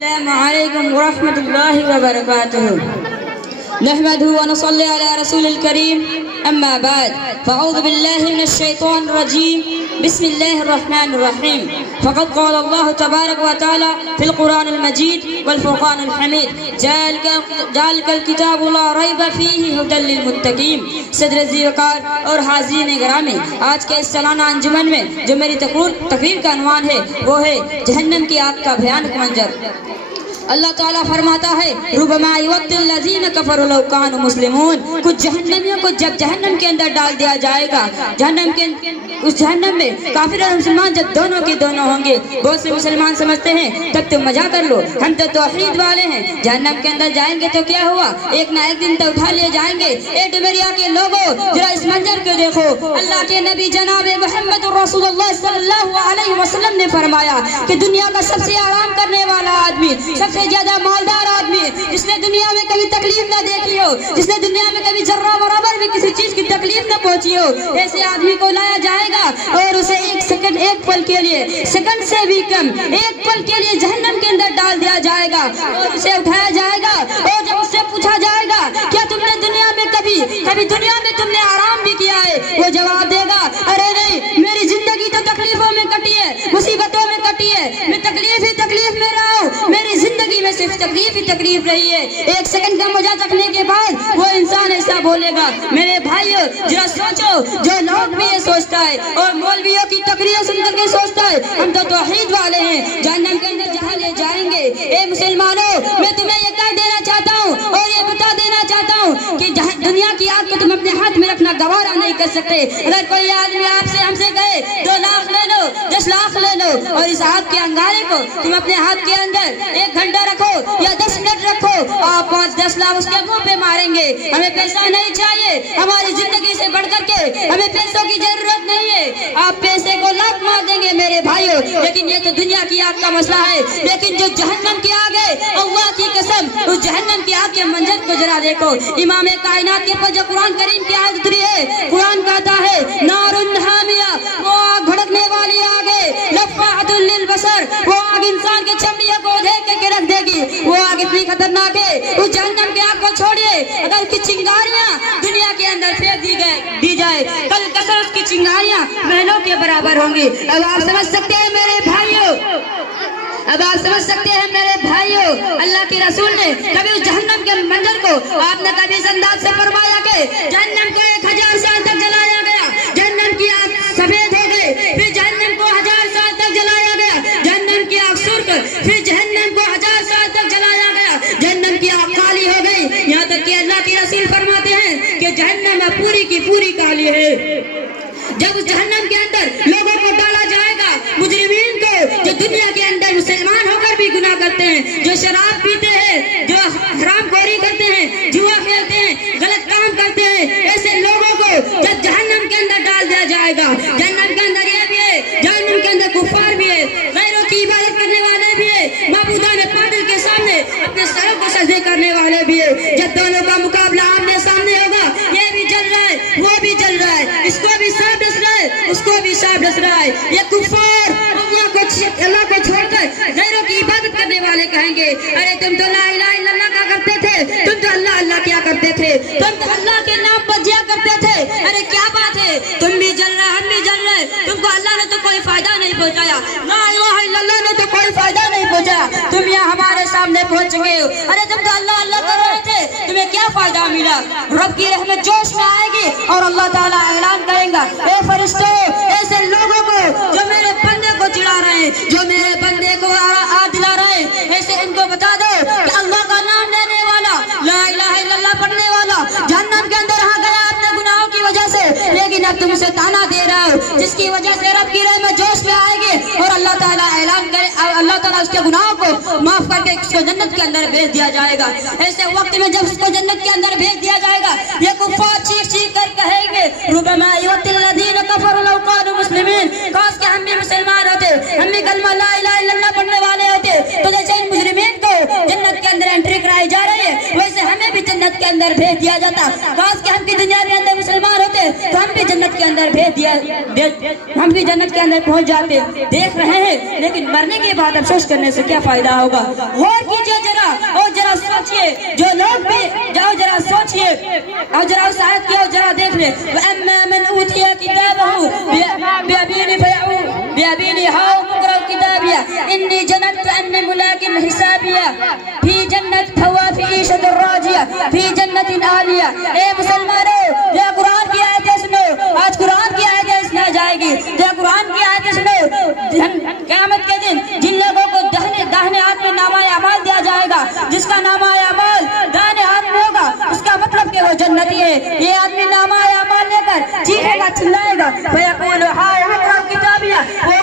السلام عليكم ورحمة الله وبركاته. نحمده ونصلي على رسول الكريم. أما بعد فأعوذ بالله من الشيطان الرجيم. بسم الله الرحمن الرحيم. فقد قال الله تبارك وتعالى في القرآن المجيد والفرقان الحميد: ذلك الكتاب لا ريب فيه هدى للمتقين. صدر ذیوقار اور حاضرین گرامی، آج کے اس سالانہ انجمن میں جو میری تقریر کا عنوان ہے وہ ہے جہنم کی آگ کا بھیانک منظر. اللہ تعالیٰ فرماتا ہے: ربما یود الذین کفروا لو کانوا مسلمون. کچھ جہنمیوں کو جب جہنم کے اندر ڈال دیا جائے گا، اس جہنم میں کافر اور مسلمان جب دونوں کے دونوں ہوں گے، بہت سے مسلمان سمجھتے ہیں تب تم مزہ کر لو، ہم تو توحید والے ہیں، جہنم کے اندر جائیں گے تو کیا ہوا، ایک نہ ایک دن تو اٹھا لیے جائیں گے. اے ڈبریا کے لوگوں، ذرا اس منظر کو دیکھو. اللہ کے نبی جناب محمد رسول اللہ صلی اللہ علیہ وسلم نے فرمایا کہ دنیا کا سب سے آرام کرنے والا آدمی، سب سے زیادہ مالدار آدمی، جس نے دنیا میں کبھی تکلیف نہ دیکھی ہو، جس نے دنیا میں کبھی ذرہ برابر بھی کسی چیز کی تکلیف نہ پہنچی ہو، ایسے آدمی کو لایا جائے گا اور اسے ایک پل کے لیے، سیکنڈ سے بھی کم، ایک پل کے لیے جہنم کے اندر ڈال دیا جائے گا اور اسے اٹھایا جائے گا. اور جب اس سے پوچھا جائے گا کیا تم نے دنیا میں کبھی دنیا میں تم نے آرام بھی کیا ہے، وہ جواب دے گا: ارے نہیں، میری زندگی تو تکلیفوں میں کٹی ہے، مصیبتوں میں کٹی ہے، میں تکلیف ہی تکلیف میں رہا ہوں، میری زندگی میں صرف تکلیف ہی تکلیف رہی ہے. ایک سیکنڈ کا مزہ چکھنے کے بعد وہ انسان ایسا بولے گا. میرے بھائیو، ذرا سوچو، جو لوگ بھی یہ سوچتا ہے اور مولویوں کی تقریر سن کر کے سوچتا ہے ہم تو توحید والے ہیں، جہنم کے اندر جہاں لے جائیں گے. اے مسلمانوں، میں تمہیں یہ کہہ دینا چاہتا ہوں اور یہ بتا دینا چاہتا ہوں کہ دنیا کی آگ کو تم اپنے ہاتھ میں رکھنا گوارا نہیں کر سکتے. اگر کوئی آدمی آپ سے ہم سے کہے 2 لاکھ لے لو، 10 لاکھ لے لو، اور اس آگ کے انگارے کو تم اپنے ہاتھ کے اندر 1 گھنٹہ رکھو یا 10 منٹ رکھو، آپ 5-10 لاکھ اس کے منہ پہ ماریں گے. ہمیں پیسہ نہیں چاہیے، ہماری زندگی سے بڑھ کر کے ہمیں پیسوں کی ضرورت نہیں ہے. آپ پیسے کو لاکھ مار دیں گے میرے بھائیو، لیکن یہ تو دنیا کی آگ کا مسئلہ ہے. لیکن جو جہنم کی آگ ہے، اللہ کی قسم، اس جہنم کی آگ کے منظر کو ذرا دیکھو. امام کائنات کے پر جو قرآن کریم کی آیت اتری ہے، قرآن کہتا ہے: نار حامیہ، وہ آگ بھڑکنے والی آگ ہے، لفاحۃ للبصر، وہ آگ انسان کی چمڑیوں کو ادھیڑ کے رکھ دے گی. وہ آگ اتنی خطرناک ہے، اس جہنم کی آگ کو چھوڑیے، اگر اس کی چنگاریاں دنیا کے اندر پھینک دی جائے، کل کثر اس کی چنگاریاں محلوں کے برابر ہوں گی. اب آپ سمجھ سکتے ہیں میرے بھائیوں، اللہ کے رسول نے کبھی اس جہنم کے منظر کو آپ نے کبھی اس انداز سے فرمایا کہ جہنم کو 1000 سال تک جلایا گیا، جہنم کی آگ سفید ہو گئی، پھر جہنم کو 1000 سال تک جلایا گیا، جہنم کی آگ سرخ، پھر جہنم کو 1000 سال تک جلایا گیا، جہنم کی آگ کالی ہو گئی، یہاں تک کہ اللہ کے رسول فرماتے ہیں کہ جہنم پوری کی پوری کالی ہے. جب اس جہنم کے اندر لوگوں کو ڈالا جائے گا، مجرمین کو، جو دنیا کے اندر مسلمان ہو کر بھی گناہ کرتے ہیں، جو شراب پیتے ہیں، جو حرام خوری کرتے ہیں، جوا کھیلتے ہیں، غلط کام کرتے ہیں، ایسے لوگوں کو جب جہنم کے اندر ڈال دیا جائے گا، جہنم کے اندر یہ بھی ہے، جہنم کے اندر کفار بھی ہے، غیروں کی عبادت کرنے والے بھی ہے، معبودان باطل کے سامنے اپنے سروں کو سجدے کرنے والے بھی ہے. جب دونوں کا مقابلہ آمنے سامنے ہوگا، یہ بھی جل رہا ہے، وہ بھی جل رہا ہے، اس کو بھی سانپ ڈس رہا ہے، اس کو بھی سانپ ڈس رہا ہے. یہ کفار اللہ کو چھوڑ کر غیروں کی عبادت کرنے والے کہیں گے: ارے تم تو لا الہ الا اللہ کیا کرتے تھے، تم تو اللہ اللہ کیا کرتے تھے، تم تو اللہ کے نام پر جیا کرتے تھے، ارے کیا بات ہے، تم بھی جل رہے، ہم بھی جل رہے، تم کو اللہ نے تو کوئی فائدہ نہیں پہنچایا، لا الہ الا اللہ نے تو کوئی فائدہ نہیں پہنچایا، تم یہاں ہمارے سامنے پہنچ گئے ہو، ارے تم تو اللہ اللہ کر رہے تھے، تمہیں کیا فائدہ ملا. رب کی رحمت جوش میں آئے گی اور اللہ تعالیٰ اعلان کریں گا: اے فرشتوں، ایسے لوگوں کو جو میرے بندے کو چڑھا رہے ہیں، جو میرے بندے کو آگ دلا رہے ہیں، ایسے ان کو بتا دو کہ اللہ کا نام لینے والا، لا الہ الا اللہ پڑھنے والا جہنم کے اندر ہاں گیا اپنے گناہوں کی وجہ سے، لیکن اب تم اسے تانا دے رہے ہو، جس کی وجہ سے رب کی رحمت جوش میں آئے گی اور اللہ تعالیٰ اعلان کرے، اللہ تعالیٰ اس کے گناہوں کو معاف کر کے اس کو جنت کے اندر بھیج دیا جائے گا. ایسے وقت میں جب اس کو جنت کے اندر بھیج دیا جائے گا، یہ کفار چیخ چیخ کر کہیں گے: ربما یود الذین کفروا لو کانوا مسلمین، کاش کہ ہم بھی مسلمان ہوتے، ہم بھی کلمہ لا الہ الا اللہ پڑھنے والے ہوتے، تو جیسے ان مجرمین کو جنت کے اندر انٹری کرائی جا رہی ہے، ویسے ہمیں بھی جنت کے اندر بھیج دیا جاتا. کاش کہ ہم بھی دنیا کے اندر مسلمان ہوتے تو ہم بھی جنت کے اندر بھیج دیا ہم بھی جنت کے اندر پہنچ جاتے. دیکھ رہے ہیں لیکن مرنے کے بعد افسوس کرنے سے کیا فائدہ ہوگا. غور کیجئے ذرا اور ذرا سوچئے, جو لوگ بھی جاؤ ذرا سوچئے اور ذرا اس آیت کی اور ذرا دیکھ لیں. وَأَمَّا مَنْ أُوتِيَ كِتَابَهُ بِيَمِينِهِ هَاؤُمُ اقْرَءُوا كِتَابِيَهْ إِنِّي ظَنَنتُ أَنِّي مُلَاقٍ حِسَابِيَهْ فِي جَنَّةٍ هَوَىٰ فِي عِيشَةٍ رَاضِيَةٍ فِي جَنَّةٍ عَالِيَةٍ. اے مسلمانوں, یہ قرآن کی آیتیں سنو. آج قرآن کی آیتیں سنا جائے گی. یہ قرآن کی آیتیں سنو. قیامت کے دن جن لوگوں کو داہنے ہاتھ میں نامہ اعمال دیا جائے گا, جس کا نامہ اعمال داہنے ہاتھ میں ہوگا, اس کا مطلب کہ وہ جنتی ہے. یہ آدمی نامہ اعمال لے کر چیخے گا, چلائے گا. فَيَقُولُ هَاؤْمُ اقْرَءُوا كِتَابِيَهْ. وہ